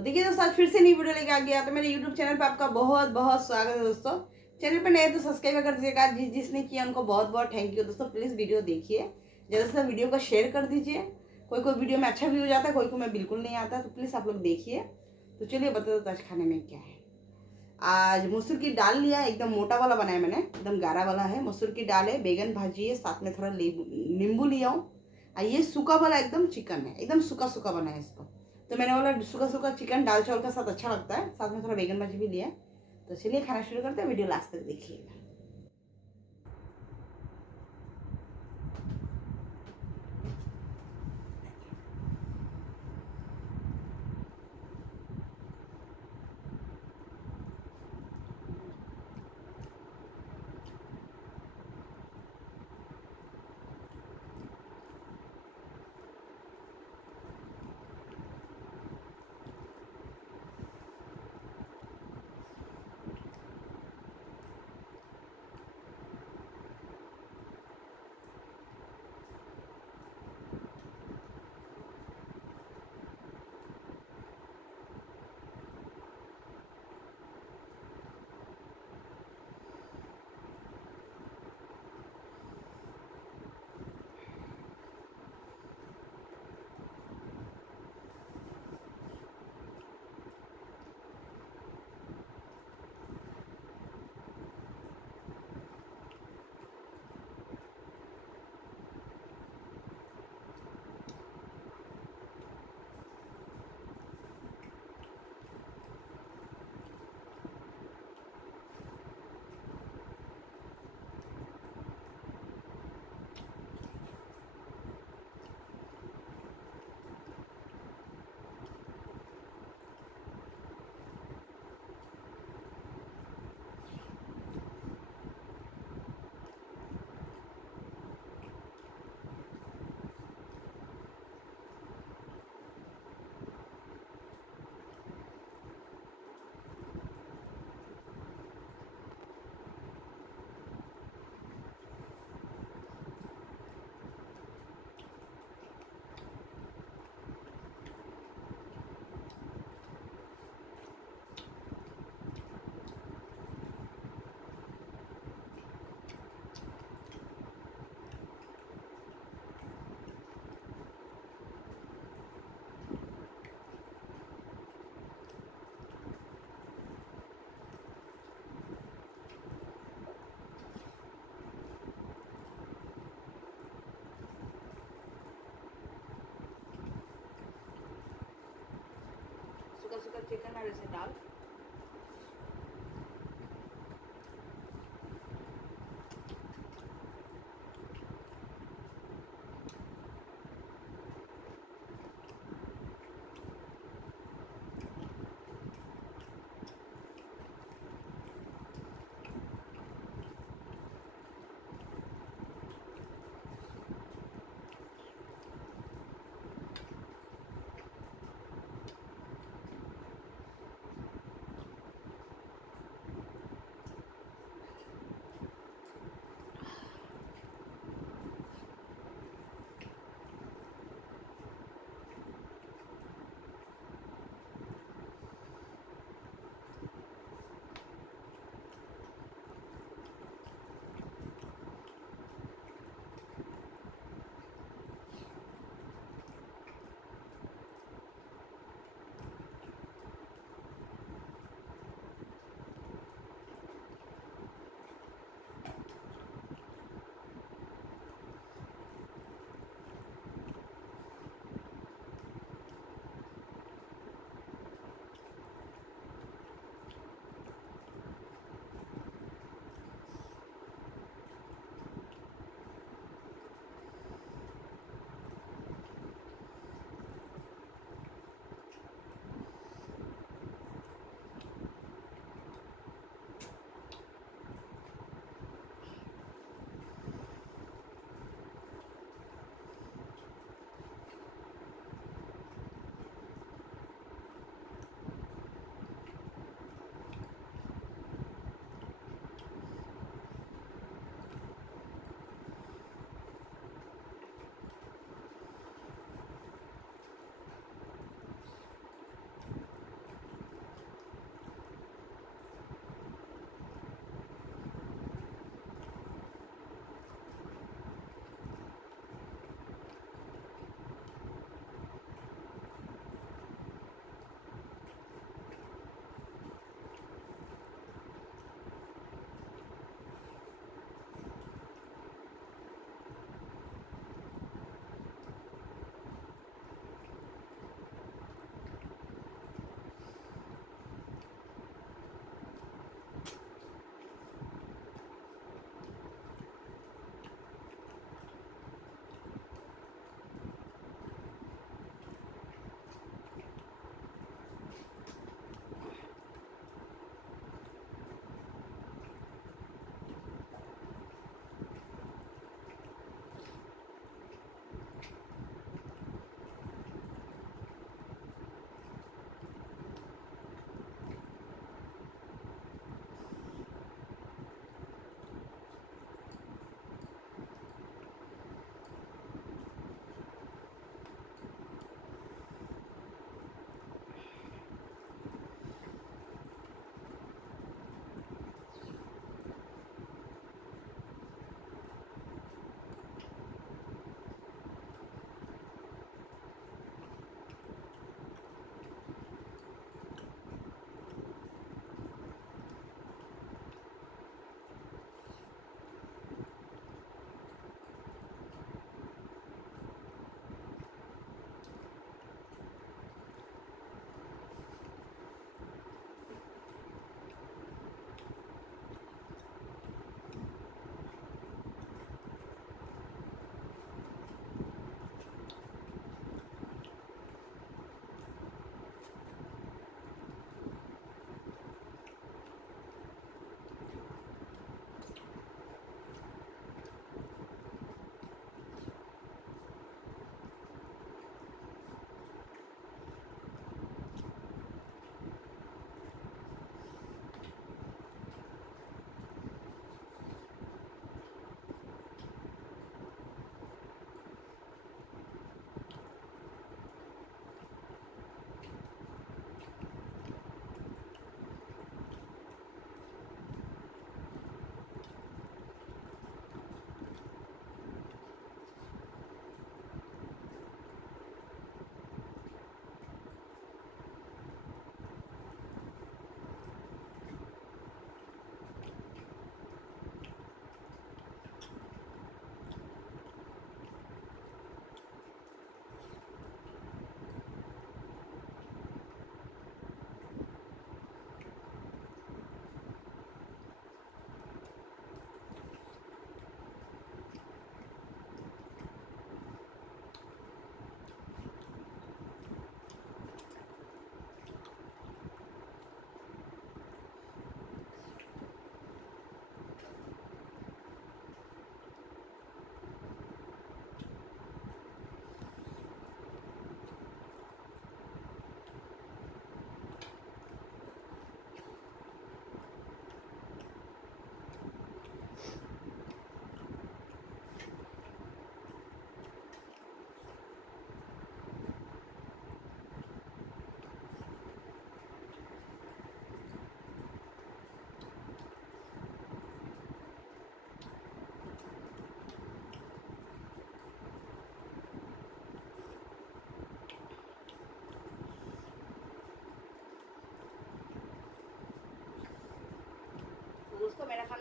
तो देखिए दोस्तों, आज फिर से नई वीडियो लेके आ गया। तो मेरे यूट्यूब चैनल पे आपका बहुत बहुत स्वागत है दोस्तों। चैनल पे नए तो सब्सक्राइब कर दीजिएगा। जिसने किया उनको बहुत बहुत थैंक यू दोस्तों। प्लीज़ वीडियो देखिए, ज़्यादा से ज़्यादा वीडियो को शेयर कर दीजिए। कोई कोई वीडियो में अच्छा व्यू हो जाता है, कोई कोई में बिल्कुल नहीं आता, तो प्लीज़ आप लोग देखिए। तो चलिए बता दो आज खाने में क्या है। आज मसूर की दाल लिया है, एकदम मोटा वाला बनाया मैंने, एकदम गाढ़ा वाला है। मसूर की दाल है, बैगन भाजी है, साथ में थोड़ा नींबू लिया हूँ। और ये सूखा वाला एकदम चिकन है, एकदम सूखा सूखा बना है इसको। तो मैंने वाला सूखा सूखा चिकन दाल चावल के साथ अच्छा लगता है, साथ में थोड़ा बैगन भाजी भी लिया है। तो चलिए खाना शुरू करते हैं, वीडियो लास्ट तक देखिएगा। सूखा सूखा चिकन और ऐसे दाल।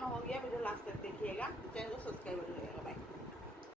हो गया, वीडियो लास्ट तक देखिएगा, चैनल को सब्सक्राइब कर लीजिएगा। बाय।